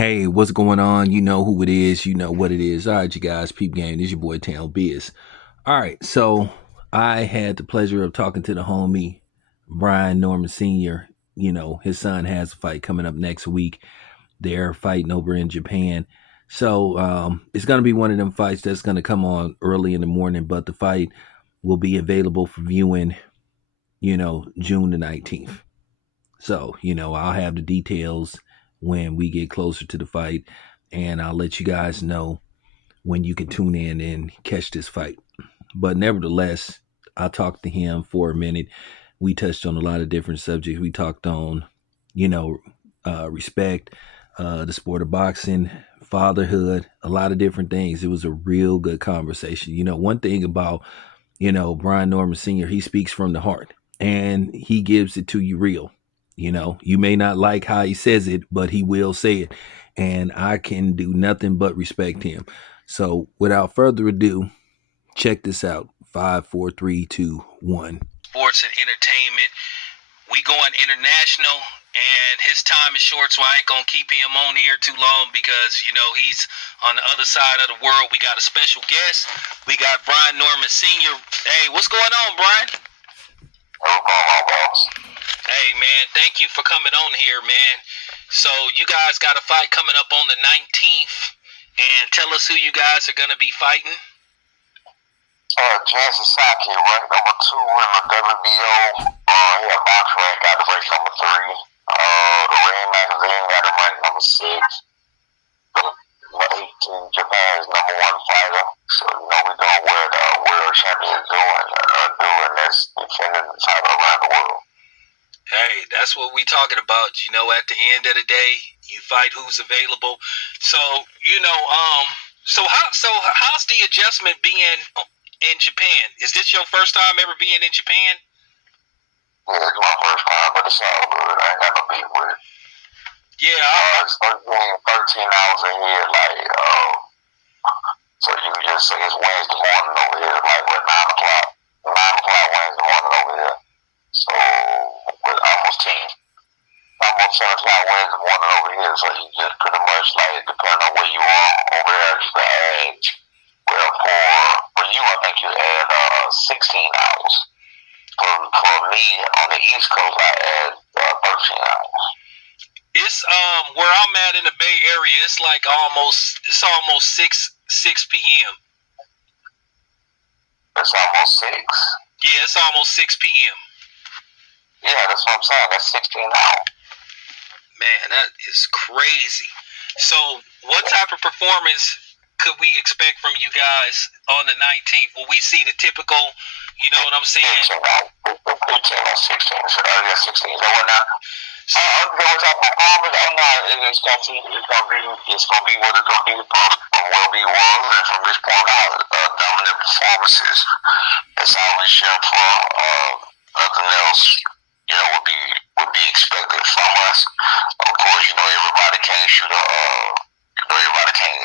Hey, what's going on? You know who it is. You know what it is. All right, you guys, peep game. This is your boy Town Biz. All right, so I had the pleasure of talking to the homie Brian Norman Sr. You know, his son has a fight coming up next week. They're fighting over in Japan. So it's going to be one of them fights that's going to come on early in the morning, but the fight will be available for viewing, June the 19th. So, I'll have the details when we get closer to the fight, and I'll let you guys know when you can tune in and catch this fight. But nevertheless, I talked to him for a minute. We touched on a lot of different subjects. We talked on, respect, the sport of boxing, fatherhood, a lot of different things. It was a real good conversation. One thing about, Brian Norman Sr., he speaks from the heart and he gives it to you real. You may not like how he says it, but he will say it. And I can do nothing but respect him. So without further ado, check this out. 5, 4, 3, 2, 1. Sports and entertainment. We going international, and his time is short, so I ain't gonna keep him on here too long because he's on the other side of the world. We got a special guest. We got Brian Norman Sr. Hey, what's going on, Brian? Hey, man, thank you for coming on here, man. So you guys got a fight coming up on the 19th, and tell us who you guys are going to be fighting. Jansen Saki, ranked number 2 in the WBO. He had box rank, got the rank number 3. The Ring Magazine got him ranked number 6. Japan is number 1 fighter. So, we doing what world champions doing, and that's defending the title around the world. Hey, that's what we talking about. At the end of the day, you fight who's available. So, how's the adjustment being in Japan? Is this your first time ever being in Japan? Yeah, it's my first time, but it's all good. I ain't got no beef with it. Yeah, it's 13 hours ahead, so you can just say it's Wednesday morning over here, like what, 9 o'clock? 9 o'clock Wednesday morning over here. So, with almost 10. Almost 10 o'clock Wednesday morning over here, so you just pretty much, depending on where you are over there, you can add, for you, I think you add 16 hours. For me, on the East Coast, I add 13 hours. It's where I'm at in the Bay Area. It's almost 6 p.m. It's almost 6. Yeah, it's almost 6 p.m. Yeah, that's what I'm saying. That's 16 hours. Man, that is crazy. So, what type of performance could we expect from you guys on the 19th? Will we see the typical, you know what I'm saying? 15 or 16. Yeah, 16. So we're not. What type of performance? I'm not. It's gonna be what it's gonna be from where we was, and from this point out, dominant performances. That's all we shoot for. Nothing else, would be expected from us. Of course, everybody can't shoot everybody can't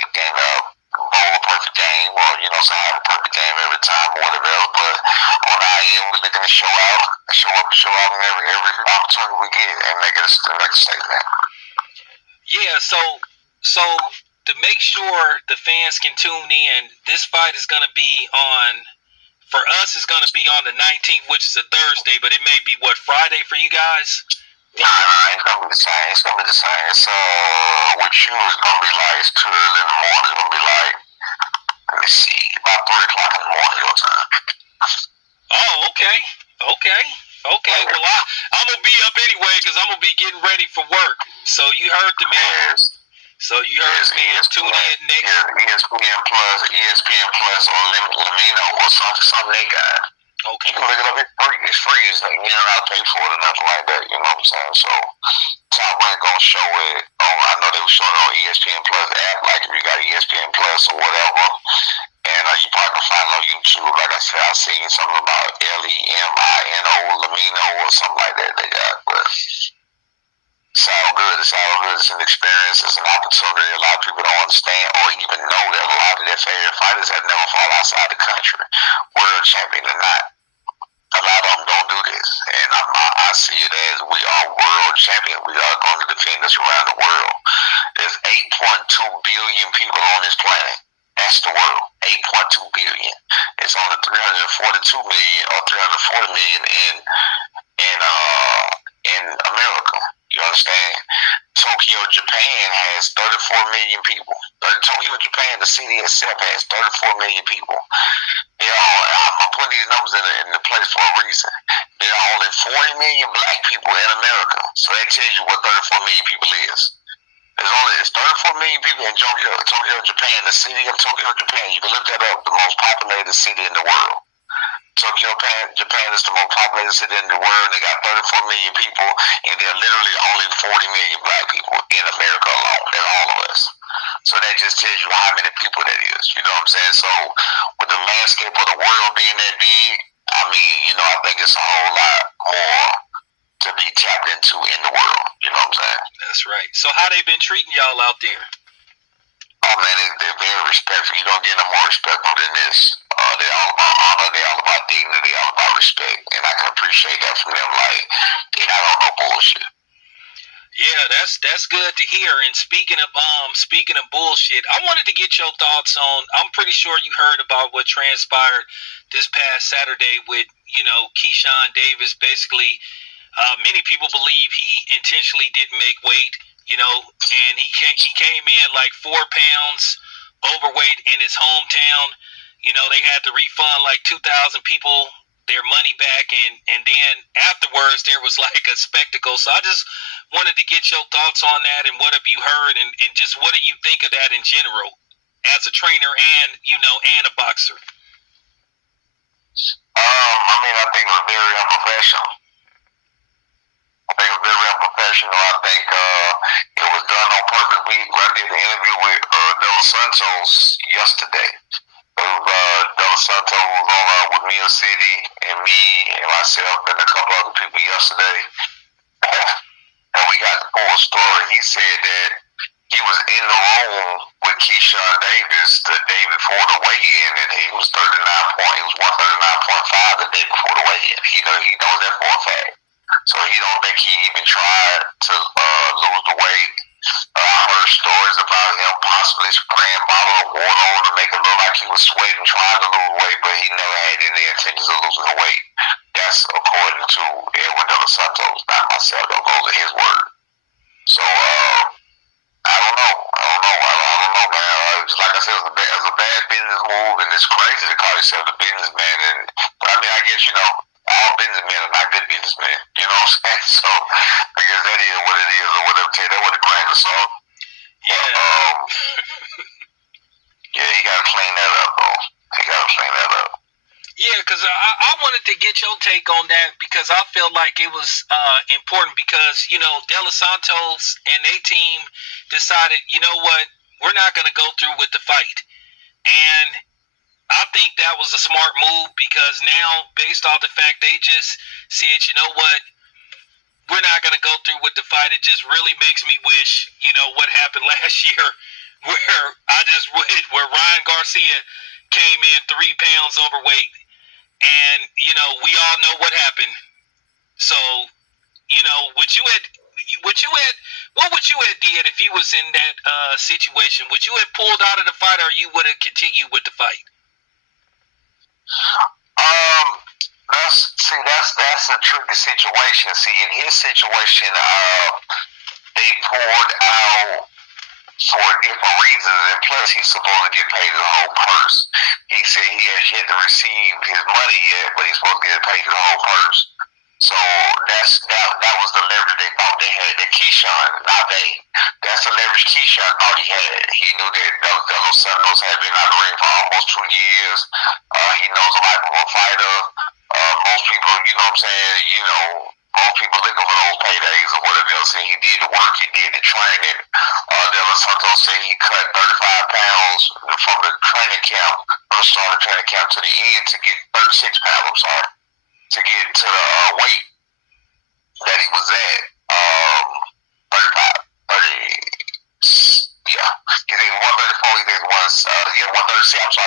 bowl a perfect game, or have a perfect game every time or whatever else. But on our end, we're looking to show out in every opportunity we get and make a statement. Yeah. So to make sure the fans can tune in, this fight is going to be on. For us, it's going to be on the 19th, which is a Thursday, but it may be, Friday for you guys? Nah, it's going to be the same. It's going to be the same. It's, what you is going to be like, it's too early in the morning. It's going to be like, let me see, about 3 o'clock in the morning your time. Oh, okay. Well, I'm going to be up anyway because I'm going to be getting ready for work. So you heard the man. Yes. So you heard the man. Tune in next. Yeah, ESPN Plus, or Lamino, or something they got. Okay. You can look it up. It's free. It's like, you don't have to pay for it or nothing like that. You know what I'm saying? So Top Rank gonna show it. I know they were showing it on ESPN Plus app, like if you got ESPN Plus or whatever. And you probably can find it on YouTube. Like I said, I seen something about Lemino, Lamino, or something like that they got. But it's all good. It's an experience. It's an opportunity. A lot of people don't understand or even know that a lot of their favorite fighters have never fought outside the country, world champion or not. A lot of them don't do this, and I see it as we are world champion. We are going to defend this around the world. There's 8 8.2 billion people on this planet. That's the world. 8.2 billion. It's only 342 million or 340 million in America. You understand? Tokyo, Japan has 34 million people. Tokyo, Japan, the city itself has 34 million people. I'm putting these numbers in the place for a reason. There are only 40 million black people in America. So that tells you what 34 million people is. It's 34 million people in Tokyo, Japan, the city of Tokyo, Japan. You can look that up, the most populated city in the world. Tokyo, Japan is the most populated city in the world. They got 34 million people, and there are literally only 40 million black people in America alone. That's all of us. So that just tells you how many people that is. You know what I'm saying? So with the landscape of the world being that big, I mean, I think it's a whole lot more to be tapped into in the world. You know what I'm saying? That's right. So how they been treating y'all out there? Oh man, they're very respectful. You don't get no more respectful than this. They're all about honor. They're all about dignity. They're all about respect, and I can appreciate that from them. Like, they're not on no bullshit. Yeah, that's good to hear. And speaking of bullshit, I wanted to get your thoughts on. I'm pretty sure you heard about what transpired this past Saturday with Keyshawn Davis. Basically, many people believe he intentionally didn't make weight. And he came in like 4 pounds overweight in his hometown. They had to refund like 2,000 people their money back, and then afterwards there was like a spectacle. So I just wanted to get your thoughts on that, and what have you heard, and just what do you think of that in general as a trainer and and a boxer? I think it was very unprofessional. I think it was done on purpose. I did an interview with De Los Santos yesterday. De Los Santos was on with Mia City and me and myself and a couple other people yesterday. And we got the full story. He said that he was in the room with Keyshawn Davis the day before the weigh-in, and he was 139.5 the day before the weigh-in. He knows that for a fact. So he don't think he even tried to lose the weight. I heard stories about him possibly spraying a bottle of water on to make it look like he was sweating trying to lose weight, but he never had any intentions of losing the weight. That's according to Edwin De Los Santos, not myself. Those are his words. So I don't know. Man. Just like I said, it's a bad business move, and it's crazy to call yourself a businessman. But I mean, I guess all businessmen are not good businessmen. You know what I'm saying? So I guess that is what it is, or whatever. Take that with a grain of salt. Yeah. Yeah, you gotta clean that up, bro. Yeah, because I wanted to get your take on that, because I felt like it was important, because De Los Santos and their team decided, we're not going to go through with the fight, and I think that was a smart move, because now, based off the fact they just said, we're not going to go through with the fight, it just really makes me wish, what happened last year, where Ryan Garcia came in 3 pounds overweight, and we all know what happened. So, what would you have did if you was in that situation? Would you have pulled out of the fight, or you would have continued with the fight? That's a tricky situation. See, in his situation, they pulled out for different reasons, and plus he's supposed to get paid the whole purse. He said he has yet to receive his money yet, but he's supposed to get paid the whole purse. So that was the leverage they thought they had. That Keyshawn, not they. That's the leverage Keyshawn thought he had. He knew that De Los Santos had been out of the ring for almost 2 years. He knows the life of a fighter. Most people, most people looking for those paydays or whatever else. And he did the work, he did the training. De Los Santos said he cut 35 pounds from the training camp, from the start of training camp to the end, to get 36 pounds, to get to the weight that he was at.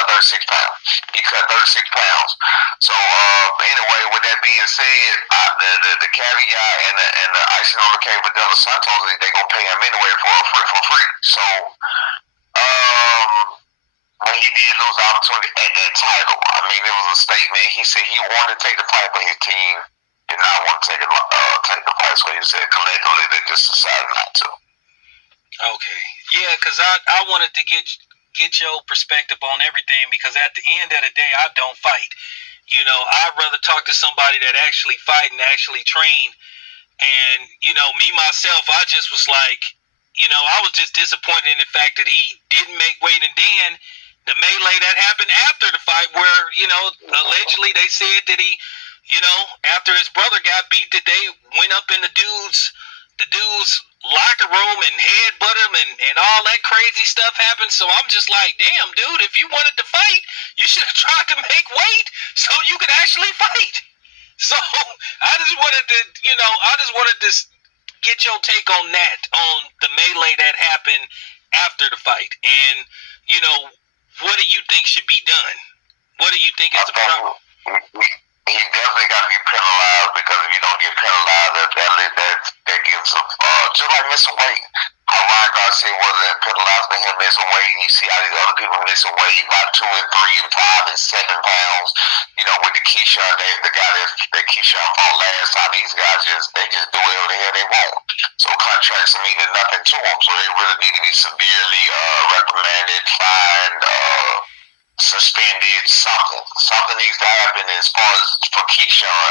36 pounds. He cut 36 pounds. So anyway, with that being said, the caveat and the icing on the cake for De Los Santos is they're gonna pay him anyway for free. So when he did lose the opportunity at that title, I mean, it was a statement. He said he wanted to take the fight, but his team did not want to take the fight. So he said collectively they just decided not to. Okay, yeah, because I wanted to get your perspective on everything, because at the end of the day, I don't fight. You know, I'd rather talk to somebody that actually fight and actually train. And, you know, me, myself, I just was like, you know, I was just disappointed in the fact that he didn't make weight. And then the melee that happened after the fight where, you know, allegedly they said that he, you know, after his brother got beat, that they went up in the dude's locker room and headbutt him and all that crazy stuff happened. So I'm just like, damn, dude, if you wanted to fight, you should have tried to make weight so you could actually fight. So I just wanted to get your take on that, on the melee that happened after the fight. And, you know, what do you think should be done? What do you think is the problem? He definitely got to be penalized, because if you don't get penalized, that gives him, just like missing weight. How Ryan Garcia wasn't penalized for him missing weight, and you see how these other people missing weight by 2 and 3 and 5 and 7 pounds. You know, with the Keyshawn, the guy that Keyshawn fought last time, these guys just do whatever the hell they want. So contracts mean nothing to them. So they really need to be severely reprimanded, fined, suspended, something needs to happen. As far as for Keyshawn,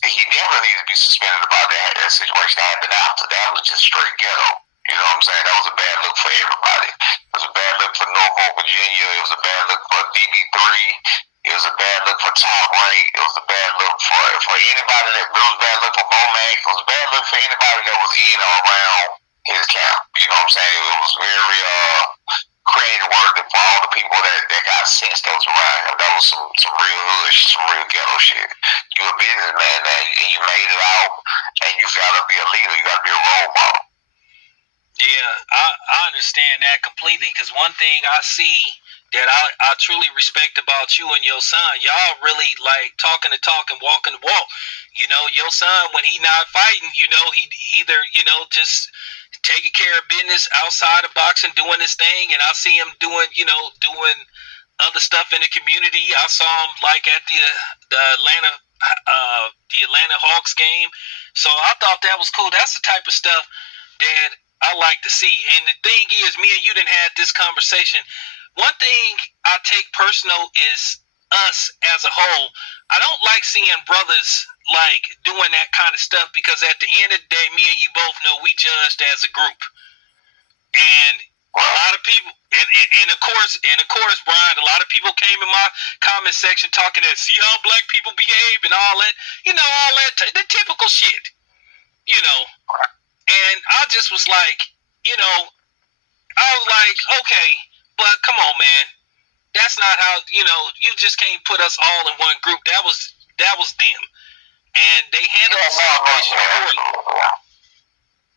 he never needs to be suspended about that situation that happened after. That was just straight ghetto. You know what I'm saying? That was a bad look for everybody. It was a bad look for Norfolk, Virginia. It was a bad look for DB3. It was a bad look for Top Rank. It was a bad look for anybody it was a bad look for Bomac. It was a bad look for anybody that was in or around his camp. You know what I'm saying? It was very creative work for all the people that got sense that was around him. That was some real hood, some real ghetto shit. You a businessman and you made it out, and you gotta be a leader. You gotta be a role model. Yeah, I understand that completely, because one thing I see that I truly respect about you and your son, y'all really like talking the talk and walking the walk. You know, your son, when he not fighting, you know, he either, you know, just taking care of business outside of boxing, doing his thing, and I see him doing other stuff in the community. I saw him like at the Atlanta Hawks game. So I thought that was cool. That's the type of stuff that I like to see. And the thing is, me and you done had this conversation. One thing I take personal is us as a whole. I don't like seeing brothers like doing that kind of stuff, because at the end of the day, me and you both know we judged as a group. And a lot of people, and of course, Brian, a lot of people came in my comment section talking that, see how black people behave and all that, you know, the typical shit, you know. And I just was like, you know, I was like, okay, but come on, man. That's not how, you know, you just can't put us all in one group. That was them. And they handled the situation poorly.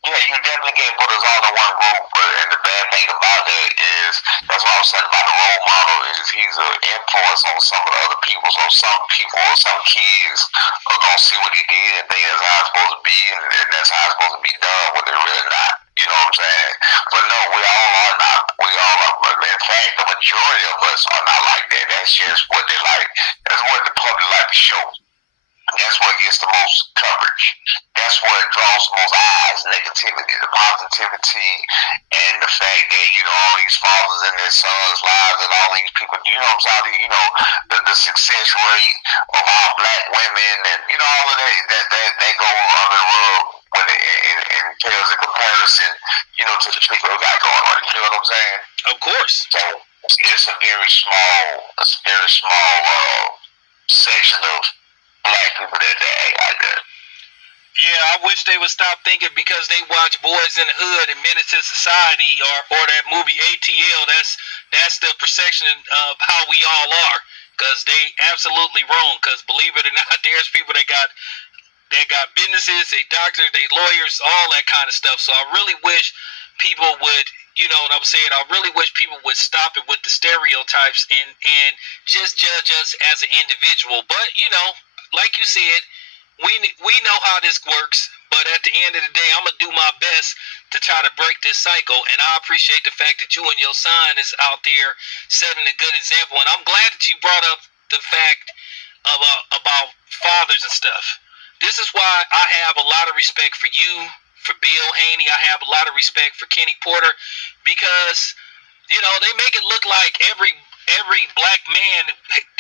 Yeah, you definitely can't put us all in one group. And the bad thing about that is, that's what I was saying about the role model, is he's an influence on some of the other people. So some people or some kids are going to see what he did and think that's how it's supposed to be, and that's how it's supposed to be done, when they're really not. You know what I'm saying? But no, we all are not. We all are. In fact, the majority of us are not like that. That's just what they like. That's what the public like to show. That's what gets the most coverage. That's what draws the most eyes, negativity, the positivity, and the fact that, you know, all these fathers and their sons' lives and all these people, you know what I'm saying, you know, the success rate of our black women and, you know, all of that go under the rug when in terms of comparison, you know, to the people who got going on. You know what I'm saying? Of course. So it's a very small section of black people that act like that. Yeah, I wish they would stop thinking because they watch Boys in the Hood and Menace to Society or that movie ATL. That's the perception of how we all are, because they absolutely wrong. Because believe it or not, there's people that got businesses, they doctors, they lawyers, all that kind of stuff. So I really wish people would, you know what I'm I'm saying, I really wish people would stop it with the stereotypes and just judge us as an individual. But you know, like you said, we know how this works. But at the end of the day, I'm gonna do my best to try to break this cycle. And I appreciate the fact that you and your son is out there setting a good example. And I'm glad that you brought up the fact of about fathers and stuff. This is why I have a lot of respect for you, for Bill Haney. I have a lot of respect for Kenny Porter, because you know they make it look like every black man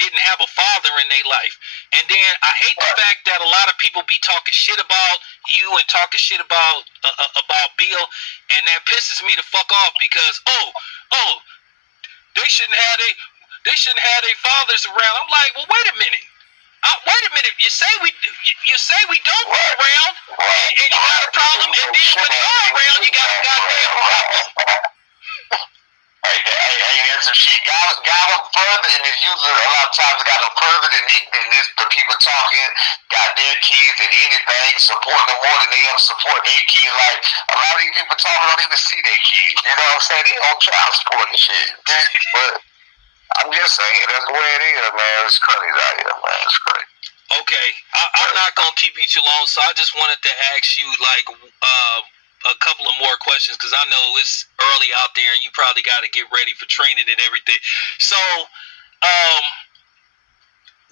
didn't have a father in their life. And then I hate the fact that a lot of people be talking shit about you and talking shit about Bill, and that pisses me the fuck off, because they shouldn't have their fathers around. I'm like, well, wait a minute. You say we don't go around, and you got a problem, and then when they are around, you got a goddamn problem. Hey, that's some shit. Got them further, and it's usually a lot of times got them further than this, the people talking, got their kids and anything, supporting them more than they ever support their kids. Like, a lot of these people talking don't even see their kids. You know what I'm saying? They on child support and shit. But I'm just saying, that's the way it is, man. It's crazy out here, man. It's crazy. Okay, I'm not gonna keep you too long, so I just wanted to ask you like a couple of more questions, because I know it's early out there and you probably got to get ready for training and everything. So,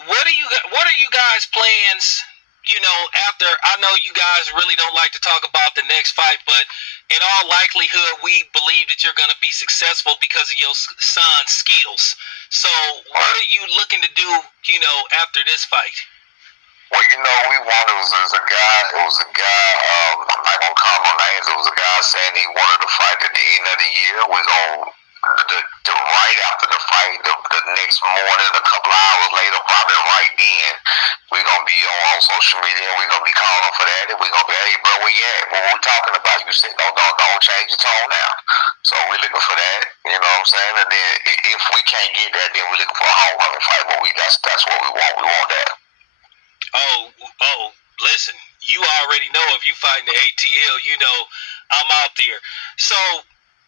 what are you guys' plans? You know, after, I know you guys really don't like to talk about the next fight, but in all likelihood, we believe that you're going to be successful because of your son's skills. So, what are you looking to do? You know, after this fight? Well, you know, it was a guy, I'm not going to call no names, it was a guy saying he wanted to fight at the end of the year. We're going to right after the fight, the next morning, a couple of hours later, probably right then, we're going to be on social media, we're going to be calling for that, and we're going to be, hey, bro, where you at? What we talking about? You said, don't change your tone now. So we're looking for that, you know what I'm saying? And then if we can't get that, then we're looking for a homecoming fight, but that's what we want. We want that. Oh, listen, you already know if you fighting the ATL, you know I'm out there. So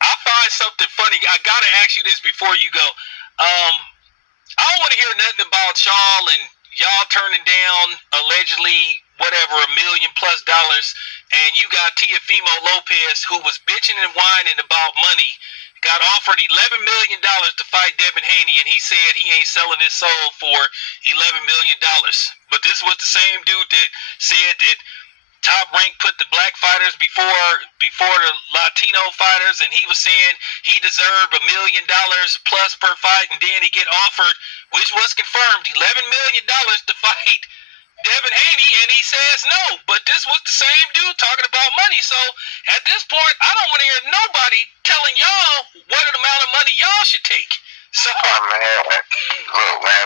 I find something funny. I gotta ask you this before you go. I don't want to hear nothing about y'all and y'all turning down allegedly whatever $1 million+ and you got Teofimo Lopez, who was bitching and whining about money, got offered $11 million to fight Devin Haney, and he said he ain't selling his soul for $11 million. But this was the same dude that said that Top Rank put the black fighters before the Latino fighters, and he was saying he deserved $1 million plus per fight, and then he get offered, which was confirmed, $11 million to fight Devin Haney, and he says no. But this was the same dude talking about money. So at this point, I don't want to hear nobody telling y'all what amount of money y'all should take. So man, look, man,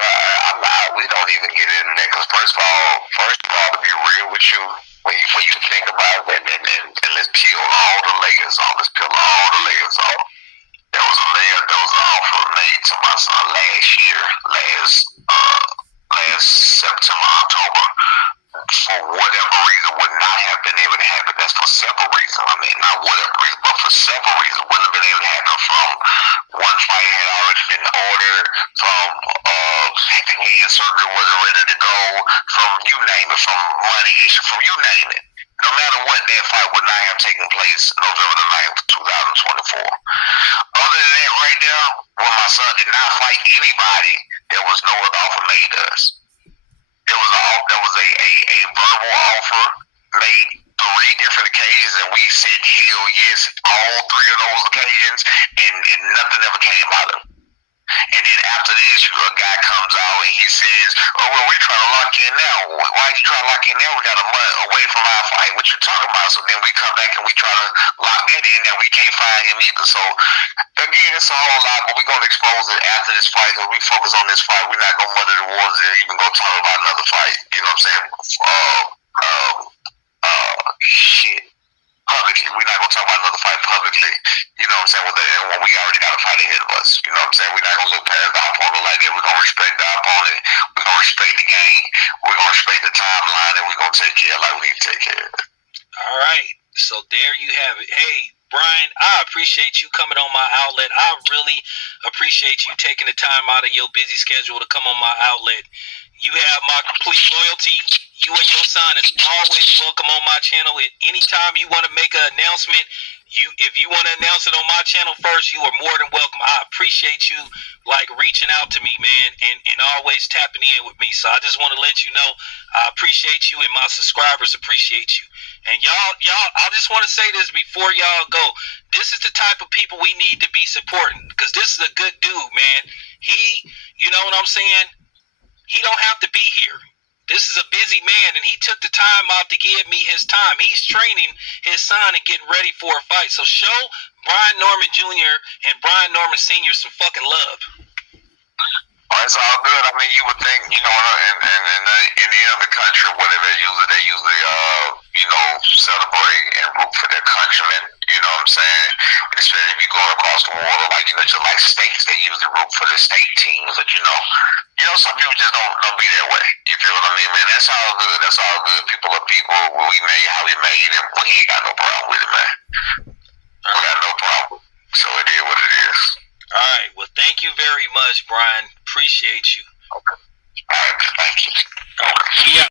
we don't even get into that, because first of all, to be real with you, when you think about it, and let's peel all the layers off. There was an offer made to my son last September, October, for whatever reason would not have been able to happen. That's for several reasons. I mean, not whatever reason, but for several reasons, wouldn't have been able to happen. From one fight had already been ordered, from hand surgery wasn't ready to go, from you name it, from money issue, from you name it. No matter what, that fight would not have taken place November the 9th, 2024. Other than that, right now, when my son did not fight anybody, there was no other offer made to us. There was a verbal offer made 3 different occasions, and we said hell yes all 3 of those occasions, and nothing ever came out of it. And then after this, a guy comes out and he says, oh, well, we're trying to lock in now. Why are you trying to lock in now? We got a month away from our fight. What you talking about? So then we come back and we try to lock that in, and we can't find him either. So, again, it's a whole lot, but we're going to expose it after this fight, because we focus on this fight. We're not going to muddy the waters and even go talk about another fight. You know what I'm saying? Shit. Publicly. We're not going to talk about another fight publicly. You know what I'm saying? When we already got a fight ahead of us. You know what I'm saying? We're not going to look past the opponent like that. We're going to respect the opponent. We're going to respect the game. We're going to respect the timeline, and we're going to take care like we need to take care of it. All right. So there you have it. Hey, Brian, I appreciate you coming on my outlet. I really appreciate you taking the time out of your busy schedule to come on my outlet. You have my complete loyalty. You and your son is always welcome on my channel. At anytime you want to make an announcement, if you want to announce it on my channel first, you are more than welcome. I appreciate you reaching out to me, man, and always tapping in with me. So I just want to let you know I appreciate you, and my subscribers appreciate you. And y'all, I just want to say this before y'all go. This is the type of people we need to be supporting, because this is a good dude, man. You know what I'm saying? He don't have to be here. This is a busy man, and he took the time out to give me his time. He's training his son and getting ready for a fight. So show Brian Norman Jr. and Brian Norman Sr. some fucking love. Oh, it's all good. I mean, you would think, in any other country, whatever, they usually celebrate and root for their countrymen. You know what I'm saying? Especially if you're going across the water, just like states, they usually root for the state teams. But some people just don't be that way. You feel what I mean, man? That's all good. That's all good. People are people. We made how we made, and we ain't got no problem with it, man. We got no problem. So it is what it is. All right. Well, thank you very much, Brian. Appreciate you. Okay. All right. Thank you. Okay. Yeah.